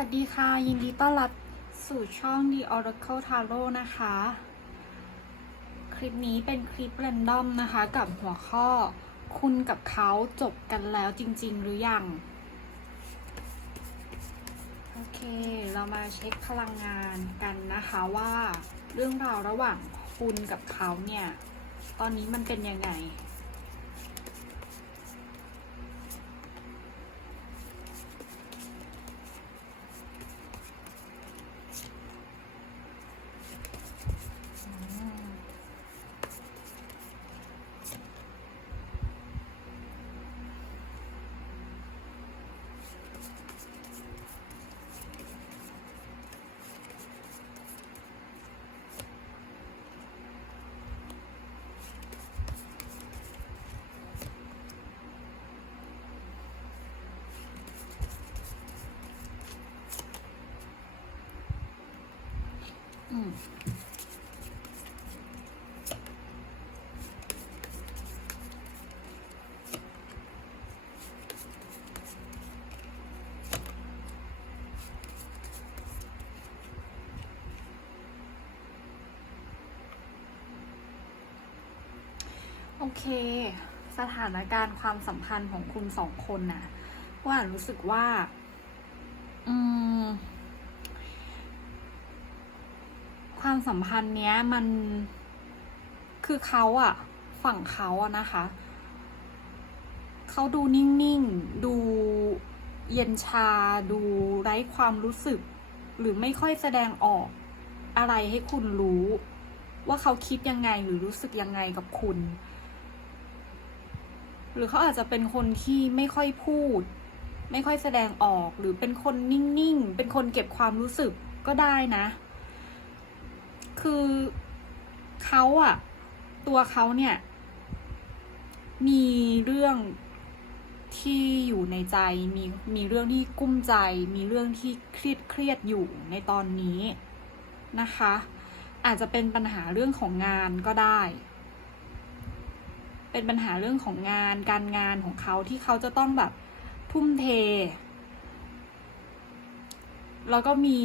วัสดีค่ะ ยินดีต้อนรับสู่ช่อง The Oracle Tarot นะคะ คลิปนี้เป็นคลิปแรนดอมนะคะ กับหัวข้อคุณกับเขาจบกันแล้วจริง ๆ หรือยัง โอเค เรามาเช็คพลังงานกันนะคะว่า เรื่องราวระหว่างคุณกับเขาเนี่ย ตอนนี้มันเป็นยังไง โอเค สถานการณ์ความสัมพันธ์ของคุณสองคนน่ะว่ารู้สึกว่า อืม ความ สัมพันธ์เนี้ยมันคือเขาอะฝั่งเขาอะนะคะ เขาดูนิ่งๆ ดูเย็นชา ดูไร้ความรู้สึก หรือไม่ค่อยแสดงออกอะไรให้คุณรู้ ว่าเขาคิดยังไงหรือรู้สึกยังไงกับคุณ หรือเขาอาจจะเป็นคนที่ไม่ค่อยพูด ไม่ค่อยแสดงออก หรือเป็นคนนิ่งๆ เป็นคนเก็บความรู้สึกก็ได้นะ คือเขาอะตัวเขาเนี่ย มีเรื่องที่อยู่ในใจมีมีเรื่องที่กุ้มใจ มีเรื่องที่เครียดเครียดอยู่ในตอนนี้นะคะ อาจจะเป็นปัญหาเรื่องของงานก็ได้ เป็นปัญหาเรื่องของงานการงานของเขาที่เขาจะต้องแบบทุ่มเท แล้วก็มี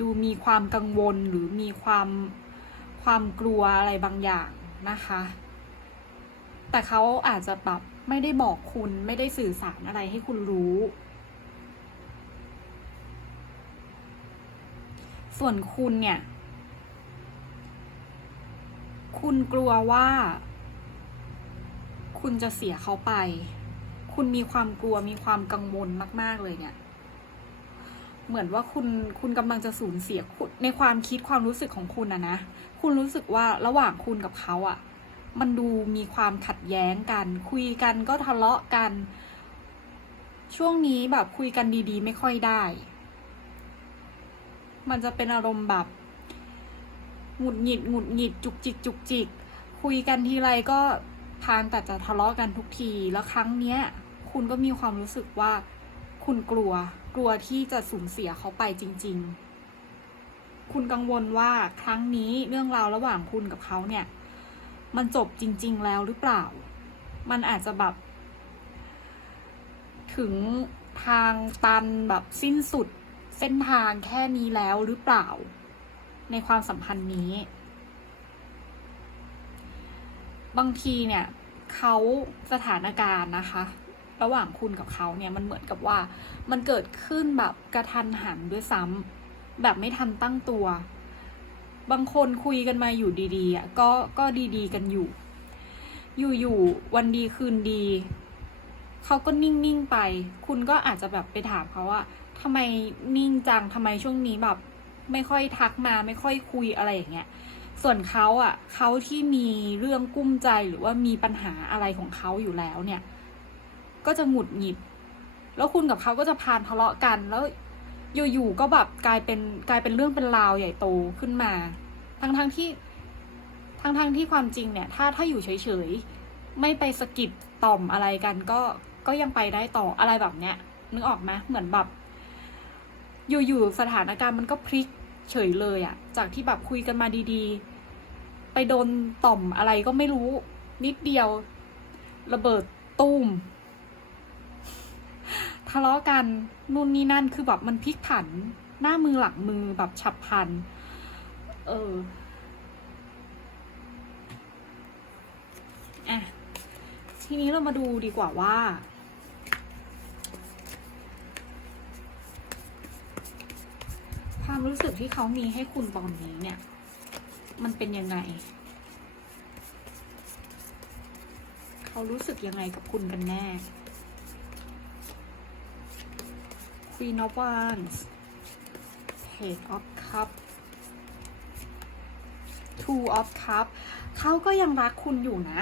ดูมีความกังวลหรือมีความความกลัวอะไรบางอย่างนะคะ แต่เขาอาจจะแบบไม่ได้บอกคุณไม่ได้สื่อสารอะไรให้คุณรู้ ส่วนคุณเนี่ย คุณกลัวว่า คุณจะเสียเขาไป คุณมีความกลัวมีความกังวลมาก ๆ เลยเนี่ย เหมือนว่าคุณคุณกำลังจะสูญเสียในความคิดความรู้สึกของคุณอะนะ คุณรู้สึกว่าระหว่างคุณกับเขาอะมันดูมีความขัดแย้งกัน คุยกันก็ทะเลาะกัน ช่วงนี้แบบคุยกันดีๆ ไม่ค่อยได้ มันจะเป็นอารมณ์แบบหงุดหงิดหงุดหงิดจุกจิกจุกจิก คุยกันทีไรก็พานแต่จะทะเลาะกันทุกที แล้วครั้งเนี้ย คุณก็มีความรู้สึกว่า คุณกลัว กลัวที่จะสูญเสียเขาไปจริง ๆ คุณกังวลว่าครั้งนี้เรื่องราวระหว่างคุณกับเขาเนี่ย มันจบจริง ๆ แล้วหรือเปล่า มันอาจจะแบบ ถึงทางตันแบบสิ้นสุดเส้นทางแค่นี้แล้วหรือเปล่า ในความสัมพันธ์นี้ บางทีเนี่ย เขาสถานการณ์นะคะ ระหว่างคุณกับเขาเนี่ยมันเหมือนกับว่ามันเกิดขึ้นแบบกระทันหันด้วยซ้ำแบบไม่ทันตั้งตัว บางคนคุยกันมาอยู่ดีๆอะก็ก็ดีๆกันอยู่ อยู่ๆวันดีคืนดีเขาก็นิ่งๆไป คุณก็อาจจะแบบไปถามเขาว่าทำไมนิ่งจังทำไมช่วงนี้แบบ ไม่ค่อยทักมาไม่ค่อยคุยอะไรอย่างเงี้ยส่วนเขาอะเขาที่มีเรื่องกุ้มใจหรือว่ามีปัญหาอะไรของเขาอยู่แล้วเนี่ย ก็จะหงุดหงิด แล้วคุณกับเขาก็จะพานทะเลาะกันแล้วอยู่ๆก็แบบกลายเป็นกลายเป็นเรื่องเป็นราวใหญ่โตขึ้นมา ทั้งๆทที่ทั้งๆทที่ความจริงเนี่ย ถ้าถ้าอยู่เฉยๆไม่ไปสะกิดต่อมอะไรกันก็ก็ยังไปได้ต่ออะไรแบบเนี้ยนึกออกไหมเหมือนแบบ อยู่ๆสถานการณ์มันก็พลิกเฉยเลยอะจากที่แบบคุยกันมาดีๆ ไปโดนต่อมอะไรก็ไม่รู้ นิดเดียว ระเบิดตุ้มะเลาะกันนู่นนี่นั่นคือแบบมันพลิกผันหน้ามือหลังมือแบบฉับพลัน เอออะทีนี้เรามาดูดีกว่าว่า ความรู้สึกที่เขามีให้คุณตอนนี้เนี่ย มันเป็นยังไง เขารู้สึกยังไงกับคุณกันแน่ Queen of Wands Page of Cup Two of Cup เขาก็ยังรักคุณอยู่นะ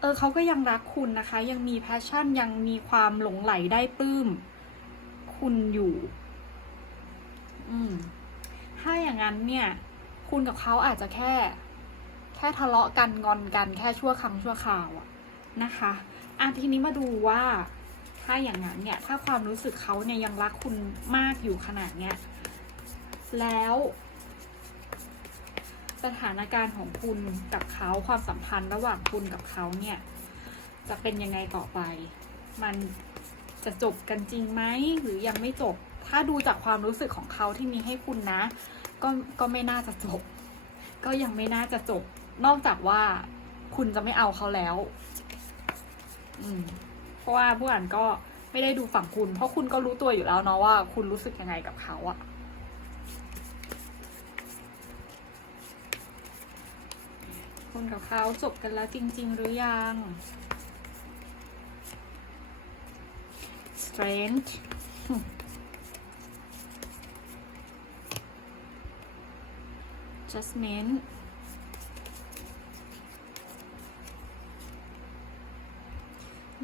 เออเขาก็ยังรักคุณนะคะ ยังมีแพชชั่นยังมีความหลงไหลได้ปลื้มคุณอยู่ อืม ถ้าอย่างนั้นเนี่ย คุณกับเขาอาจจะแค่ แค่ทะเลาะกันงอนกันแค่ชั่วครั้งชั่วคราวอะนะคะ อะทีนี้มาดูว่า ถ้าอย่างนั้นเนี่ยถ้าความรู้สึกเขาเนี่ยยังรักคุณมากอยู่ขนาดเนี้ยแล้ว สถานการณ์ของคุณกับเขาความสัมพันธ์ระหว่างคุณกับเขาเนี่ย จะเป็นยังไงต่อไป มันจะจบกันจริงไหมหรือยังไม่จบ ถ้าดูจากความรู้สึกของเขาที่มีให้คุณนะ ก็ก็ไม่น่าจะจบ ก็ยังไม่น่าจะจบ นอกจากว่าคุณจะไม่เอาเขาแล้ว อืม เพราะว่าผู้อ่านก็ไม่ได้ดูฝั่งคุณ เพราะคุณก็รู้ตัวอยู่แล้วเนาะว่าคุณรู้สึกยังไงกับเขาอะคุณกับเขาจบกันแล้วจริง ๆ หรือยัง strength Jasmine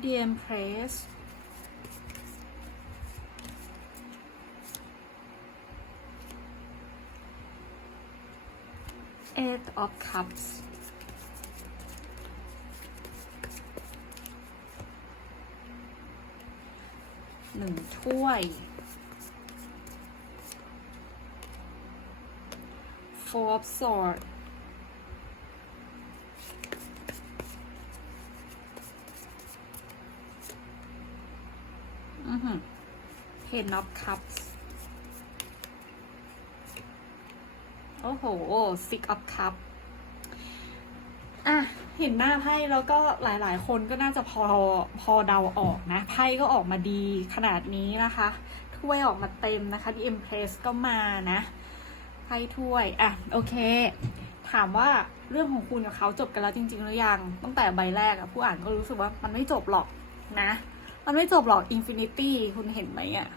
The Empress Eight of Cups หนึ่งถ้วย Four of Swords Ten of Cups โอ้โห Six of Cups อะ เห็นหน้าไพ่แล้วก็หลายๆ คนก็น่าจะพอพอเดาออกนะ ไพ่ก็ออกมาดีขนาดนี้นะคะ ถ้วยออกมาเต็มนะคะที่ Empress ก็มานะ ไพ่ถ้วย อะ โอเค ถามว่าเรื่องของคุณกับเขาจบกันแล้วจริง ๆ หรือยัง ตั้งแต่ใบแรกอะผู้อ่านก็รู้สึกว่ามันไม่จบหรอกนะ มันไม่จบหรอก Infinity คุณเห็นไหมอะ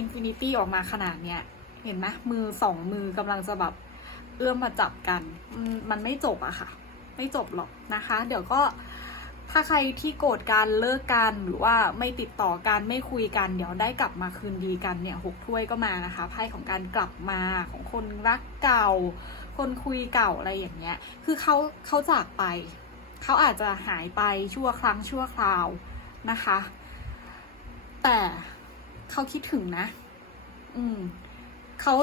Infinity ออกมาขนาดเนี้ย เห็นไหมมือสองมือกำลังจะแบบเอื้อมมาจับกันมัน มันไม่จบอะค่ะ ไม่จบหรอกนะคะ เดี๋ยวก็ถ้าใครที่โกรธกันเลิกกันหรือว่าไม่ติดต่อกันไม่คุยกัน เดี๋ยวได้กลับมาคืนดีกันเนี่ยหกถ้วยก็มานะคะไพ่ของการกลับมาของคนรักเก่า คนคุยเก่าอะไรอย่างเงี้ย คือเขาเขาจากไป เขาอาจจะหายไปชั่วครั้งชั่วคราว นะคะ แต่เขาคิดถึงนะ อืมเขา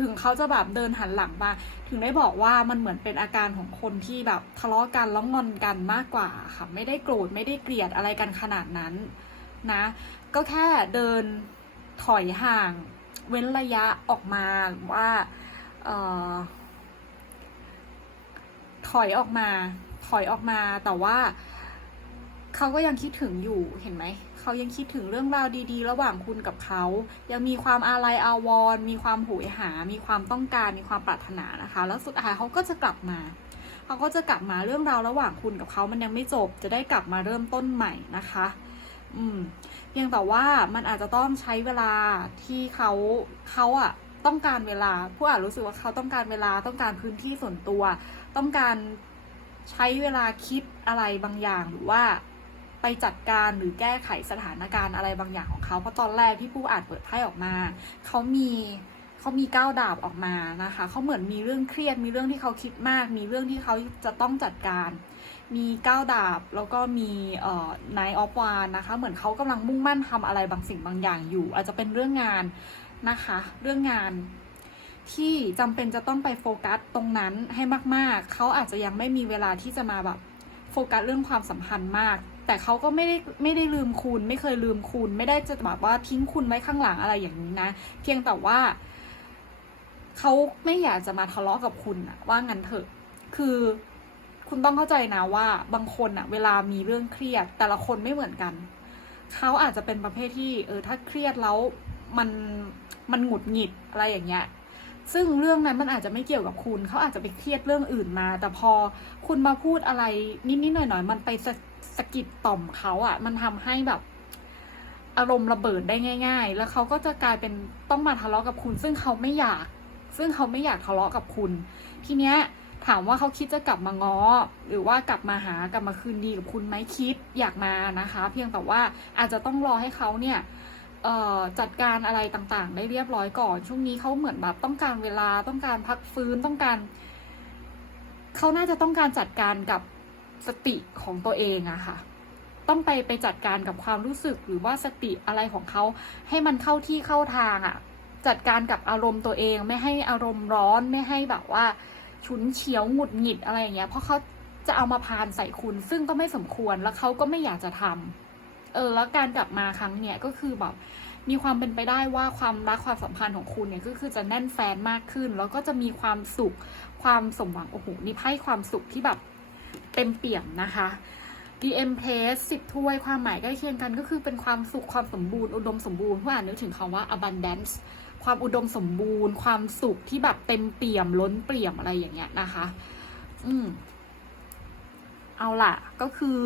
ถึงเขาจะแบบเดินหันหลังมา ถึงได้บอกว่ามันเหมือนเป็นอาการของคนที่แบบทะเลาะกันแล้วงอนกันมากกว่าค่ะ ไม่ได้โกรธไม่ได้เกลียดอะไรกันขนาดนั้นนะ ก็แค่เดินถอยห่าง เว้นระยะออกมาว่าออถอยออกมา ถอยออกมาแต่ว่า เขาก็ยังคิดถึงอยู่เห็นไหม เขายังคิดถึงเรื่องราวดีๆ ระหว่างคุณกับเขา ยังมีความอาลัยอาวรณ์มีความโหยหา มีความต้องการ มีความปรารถนานะคะ แล้วสุดท้ายเขาก็จะกลับมา เขาก็จะกลับมาเรื่องราวระหว่างคุณกับเขามันยังไม่จบ จะได้กลับมาเริ่มต้นใหม่นะคะ อืมเพียงแต่ว่ามันอาจจะต้องใช้เวลาที่เขาเขาอะต้องการเวลา ผู้อ่านรู้สึกว่าเขาต้องการเวลา ต้องการพื้นที่ส่วนตัว ต้องการใช้เวลาคิดอะไรบางอย่างหรือว่า ไปจัดการหรือแก้ไขสถานการณ์อะไรบางอย่างของเขา เพราะตอนแรกที่ผู้อ่านเปิดไพ่ออกมา เขามีเขามีก้าวดาบออกมานะคะ เขาเหมือนมีเรื่องเครียด มีเรื่องที่เขาคิดมาก มีเรื่องที่เขาจะต้องจัดการ มีก้าวดาบ แล้วก็มีเอ่อนายออฟวานนะคะ เหมือนเขากำลังมุ่งมั่นทำอะไรบางสิ่งบางอย่างอยู่ อาจจะเป็นเรื่องงานนะคะ เรื่องงานที่จำเป็นจะต้องไปโฟกัสตรงนั้นให้มาก ๆ เขาอาจจะยังไม่มีเวลาที่จะมาแบบโฟกัสเรื่องความสัมพันธ์มาก แต่เขาก็ไม่ได้ไม่ได้ลืมคุณ ไม่เคยลืมคุณ ไม่ได้จะแบบว่าทิ้งคุณไว้ข้างหลังอะไรอย่างนี้นะ เพียงแต่ว่าเขาไม่อยากจะมาทะเลาะกับคุณอะว่างั้นเถอะ คือคุณต้องเข้าใจนะว่าบางคนอะเวลามีเรื่องเครียด แต่ละคนไม่เหมือนกัน เขาอาจจะเป็นประเภทที่เออถ้าเครียดแล้วมันมันหงุดหงิดอะไรอย่างเงี้ยซึ่งเรื่องนั้นมันอาจจะไม่เกี่ยวกับคุณ เขาอาจจะไปเครียดเรื่องอื่นมา แต่พอคุณมาพูดอะไรนิดๆหน่อยๆ มันไปสะสะกิดต่อมเขาอะ่ะ มันทำให้แบบอารมณ์ระเบิดได้ง่าย ๆ แล้วเขาก็จะกลายเป็นต้องมาทะเลาะกับคุณ ซึ่งเขาไม่อยาก ซึ่งเขาไม่อยากทะเลาะกับคุณ ทีเนี้ยถามว่าเขาคิดจะกลับมาง้อ หรือว่ากลับมาหากลับมาคืนดีกับคุณไหมคิดอยากมานะคะ เพียงแต่ว่าอาจจะต้องรอให้เขาเนี่ยจัดการอะไรต่างๆ ได้เรียบร้อยก่อน ช่วงนี้เขาเหมือนแบบต้องการเวลาต้องการพักฟื้นต้องการ เขาน่าจะต้องการจัดการกับ สติของตัวเองอะค่ะ ต้องไปไปจัดการกับความรู้สึกหรือว่าสติอะไรของเขาให้มันเข้าที่เข้าทางอะจัดการกับอารมณ์ตัวเองไม่ให้อารมณ์ร้อนไม่ให้แบบว่า ฉุนเฉียวหงุดหงิดอะไรอย่างเงี้ยเพราะเขาจะเอามาพานใส่คุณ ซึ่งก็ไม่สมควรแล้วเขาก็ไม่อยากจะทำเออ แล้วการกลับมาครั้งเนี้ยก็คือแบบมีความเป็นไปได้ว่าความรักความสัมพันธ์ของคุณเนี่ยก็คือจะแน่นแฟนมากขึ้น แล้วก็จะมีความสุขความสมหวังโอ้โหนี่ไพ่ความสุขที่แบบ เต็มเปี่ยมนะคะ DM Place สิบถ้วยความหมายใกล้เคียงกันก็คือเป็นความสุขความสมบูรณ์อุดมสมบูรณ์ผู้อ่านนึกถึงคำว่า abundance ความอุดมสมบูรณ์ ความสุขที่แบบเต็มเปี่ยมล้นเปี่ยมอะไรอย่างเงี้ยนะคะ อืม เอาล่ะ ก็คือ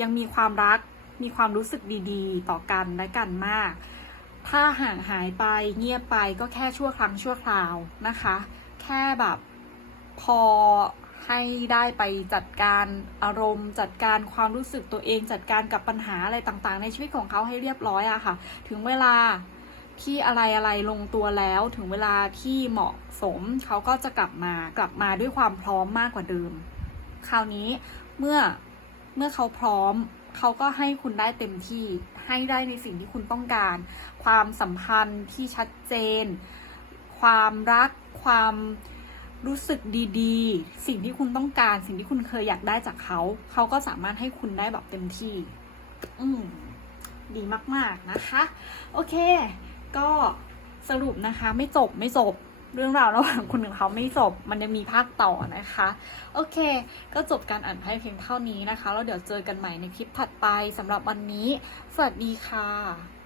ยังมีความรักมีความรู้สึกดีๆ ต่อกันและกันมาก ถ้าห่างหายไปเงียบไปก็แค่ชั่วครั้งชั่วคราวนะคะ แค่แบบพอ ให้ได้ไปจัดการอารมณ์ จัดการความรู้สึกตัวเอง จัดการกับปัญหาอะไรต่างๆ ในชีวิตของเขาให้เรียบร้อยอะค่ะ ถึงเวลาที่อะไรอะไรลงตัวแล้ว ถึงเวลาที่เหมาะสมเขาก็จะกลับมากลับมาด้วยความพร้อมมากกว่าเดิม คราวนี้เมื่อเมื่อเขาพร้อมเขาก็ให้คุณได้เต็มที่ให้ได้ในสิ่งที่คุณต้องการ ความสัมพันธ์ที่ชัดเจน ความรักความ รู้สึกดีๆ สิ่งที่คุณต้องการ สิ่งที่คุณเคยอยากได้จากเขา เขาก็สามารถให้คุณได้แบบเต็มที่ อืมดีมากๆนะคะ โอเค ก็สรุปนะคะไม่จบไม่จบเรื่องราวระหว่างคุณกับเขาไม่จบ มันยังมีภาคต่อนะคะ โอเค ก็จบการอ่านไพ่เพียงเท่านี้นะคะ แล้วเดี๋ยวเจอกันใหม่ในคลิปถัดไปสำหรับวันนี้ สวัสดีค่ะ